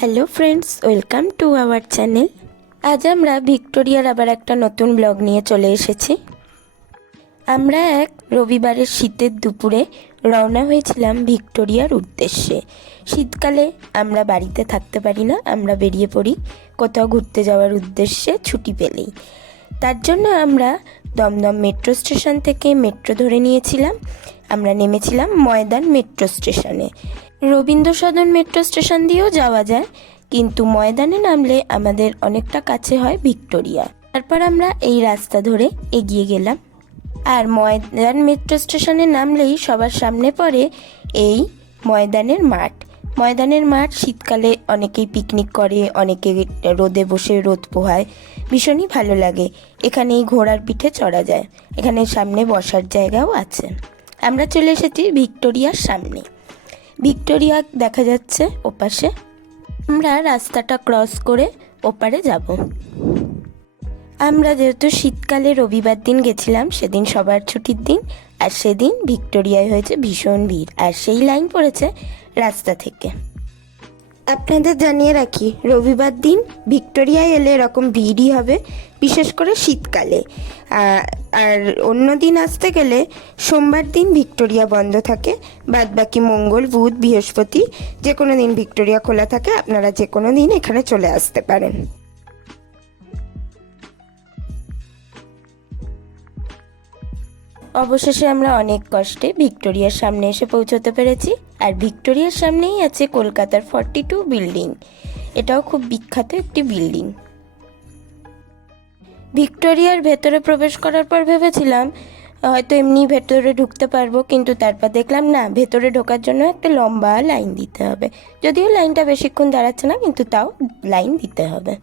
Hello friends, welcome to our channel. আজ আমরা ভিক্টোরিয়ার আবার একটা নতুন ব্লগ নিয়ে চলে এসেছি। আমরা এক রবিবারের শীতের দুপুরে রওনা হয়েছিলাম ভিক্টোরিয়ার উদ্দেশ্যে। শীতকালে আমরা বাড়িতে থাকতে পারি না, আমরা বেরিয়ে পড়ি কোথাও ঘুরতে যাওয়ার উদ্দেশ্যে ছুটি পেলেই। তার জন্য আমরা দমদম মেট্রো স্টেশন থেকে মেট্রো ধরে নিয়েছিলাম। আমরা নেমেছিলাম ময়দান মেট্রো স্টেশনে। রবীন্দ্র সদন মেট্রো স্টেশন দিয়েও যাওয়া যায়, কিন্তু ময়দানে নামলে আমাদের অনেকটা কাছে হয় ভিক্টোরিয়া। তারপর আমরা এই রাস্তা ধরে এগিয়ে গেলাম। আর ময়দান মেট্রো স্টেশনে নামলেই সবার সামনে পড়ে এই ময়দানের মাঠ। ময়দানের মাঠ শীতকালে অনেকেই পিকনিক করে, অনেকে রোদে বসে রোদ পোহায়, ভীষণই ভালো লাগে। এখানে এই ঘোড়ার পিঠে চড়া যায়, এখানে সামনে বসার জায়গাও আছে। আমরা চলে এসেছি ভিক্টোরিয়ার সামনে। ভিক্টোরিয়া দেখা যাচ্ছে ওপাশে। আমরা রাস্তাটা ক্রস করে ওপারে যাব। আমরা যেহেতু শীতকালে রবিবার দিন গেছিলাম, সেদিন সবার ছুটির দিন, আর সেদিন ভিক্টোরিয়ায় হয়েছে ভীষণ ভিড়, আর সেই লাইন পড়েছে রাস্তা থেকে। আপনাদের জানিয়ে রাখি, রবিবার দিন ভিক্টোরিয়ায় এলে এরকম ভিড়ই হবে, বিশেষ করে শীতকালে। আর অন্য দিন আসতে গেলে সোমবার দিন ভিক্টোরিয়া বন্ধ থাকে, বাদ বাকি মঙ্গল, বুধ, বৃহস্পতি যে কোনো দিন ভিক্টোরিয়া খোলা থাকে। আপনারা যে কোনো দিন এখানে চলে আসতে পারেন। অবশেষে আমরা অনেক কষ্টে ভিক্টোরিয়ার সামনে এসে পৌঁছতে পেরেছি। আর ভিক্টোরিয়ার সামনেই আছে কলকাতার 42 বিল্ডিং। এটাও খুব বিখ্যাত একটি বিল্ডিং। ভিক্টোরিয়ার ভেতরে প্রবেশ করার পর ভেবেছিলাম হয়তো এমনি ভেতরে ঢুকতে পারবো, কিন্তু তারপর দেখলাম না, ভেতরে ঢোকার জন্য একটা লম্বা লাইন দিতে হবে। যদিও লাইনটা বেশিক্ষণ দাঁড়াচ্ছে না, কিন্তু তাও লাইন দিতে হবে।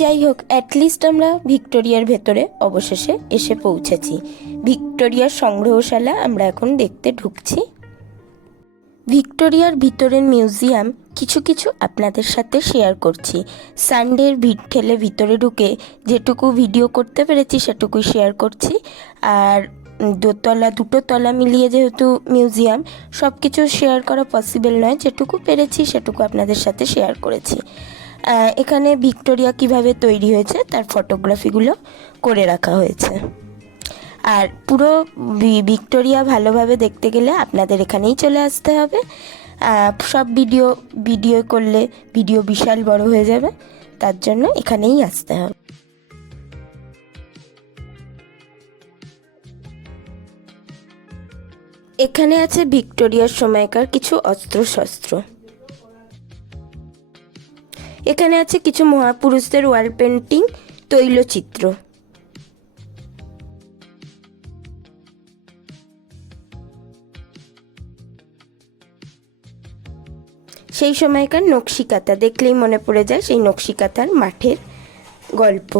যাই হোক, অ্যাটলিস্ট আমরা ভিক্টোরিয়ার ভেতরে অবশেষে এসে পৌঁছেছি। ভিক্টোরিয়ার সংগ্রহশালা আমরা এখন দেখতে ঢুকছি। ভিক্টোরিয়ার ভিতরের মিউজিয়াম কিছু কিছু আপনাদের সাথে শেয়ার করছি। সানডের ভিড় ঠেলে ভিতরে ঢুকে যেটুকু ভিডিও করতে পেরেছি সেটুকুই শেয়ার করছি। আর দোতলা দুটো তলা মিলিয়ে যেহেতু মিউজিয়াম, সব কিছু শেয়ার করা পসিবল নয়, যেটুকু পেরেছি সেটুকু আপনাদের সাথে শেয়ার করেছি। এখানে ভিক্টোরিয়া কিভাবে তৈরি হয়েছে তার ফটোগ্রাফিগুলো করে রাখা হয়েছে। আর পুরো ভিক্টোরিয়া ভালোভাবে দেখতে গেলে আপনাদের এখানেই চলে আসতে হবে। সব ভিডিও করলে ভিডিও বিশাল বড় হয়ে যাবে, তার জন্য এখানেই আসতে হবে। এখানে আছে ভিক্টোরিয়ার সময়কার কিছু অস্ত্রশস্ত্র। এখানে আছে কিছু মহাপুরুষদের ওয়াল পেন্টিং, তৈলচিত্র। সেই সময়কার নকশিকাঁথা দেখলেই মনে পড়ে যায় সেই নকশিকাঁথার মাঠের গল্প।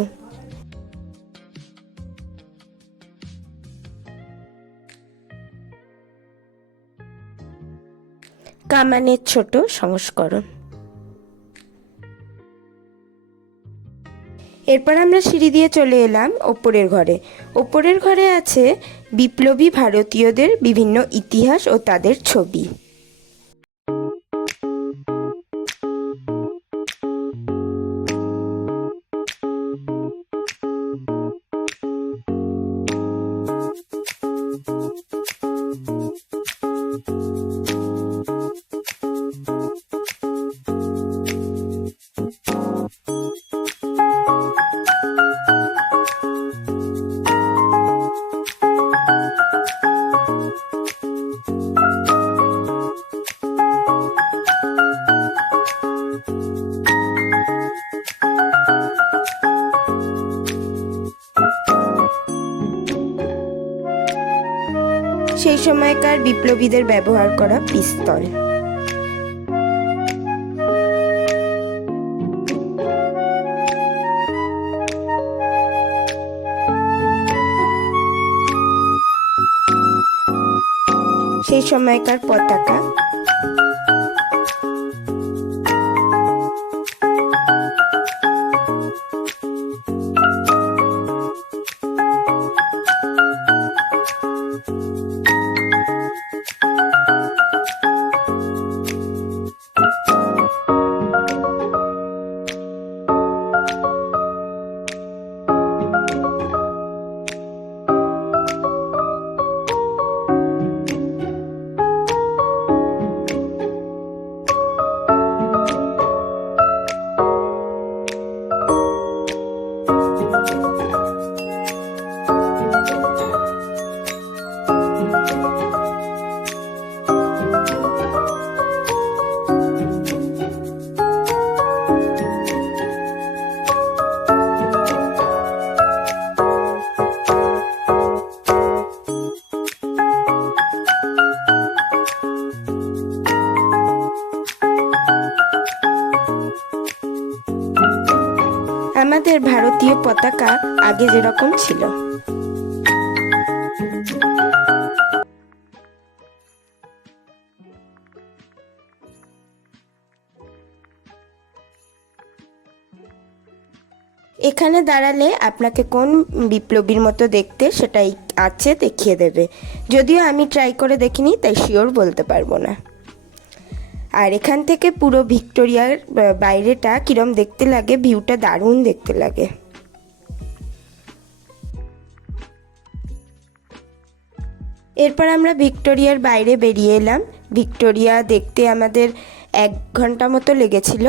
কামানের ছোট সংস্করণ। এরপর আমরা সিঁড়ি দিয়ে চলে এলাম ওপরের ঘরে। ওপরের ঘরে আছে বিপ্লবী ভারতীয়দের বিভিন্ন ইতিহাস ও তাদের ছবি। সেই সময়কার বিপ্লবীদের ব্যবহার করা পিস্তল। সেই সময়কার পতাকা। আমাদের ভারতীয় পতাকা আগে যেরকম ছিল। এখানে দাঁড়ালে আপনাকে কোন বিপ্লবীর মতো দেখতে সেটাই আছে দেখিয়ে দেবে, যদিও আমি ট্রাই করে দেখিনি তাই শিওর বলতে পারবো না। আর এখান থেকে পুরো ভিক্টোরিয়ার বাইরেটা কিরম দেখতে লাগে, ভিউটা দারুণ দেখতে লাগে। এরপর আমরা ভিক্টোরিয়ার বাইরে বেরিয়ে এলাম। ভিক্টোরিয়া দেখতে আমাদের 1 ঘন্টা মতো লেগেছিল।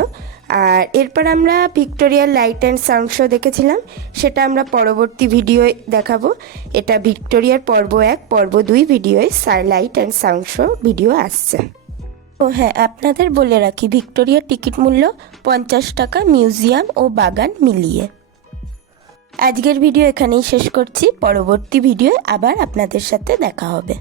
আর এরপর আমরা ভিক্টোরিয়ার লাইট অ্যান্ড সাউন্ড শো দেখেছিলাম, সেটা আমরা পরবর্তী ভিডিওয়ে দেখাবো। এটা ভিক্টোরিয়ার পর্ব 1, পর্ব 2 ভিডিওয়ে light and sound show video আসছে। ও হ্যাঁ, আপনাদের বলে রাখি ভিক্টোরিয়ার টিকিট মূল্য 50 টাকা, মিউজিয়াম ও বাগান মিলিয়ে। আজকের ভিডিও এখানেই শেষ করছি, পরবর্তী ভিডিওয়ে আবার আপনাদের সাথে দেখা হবে।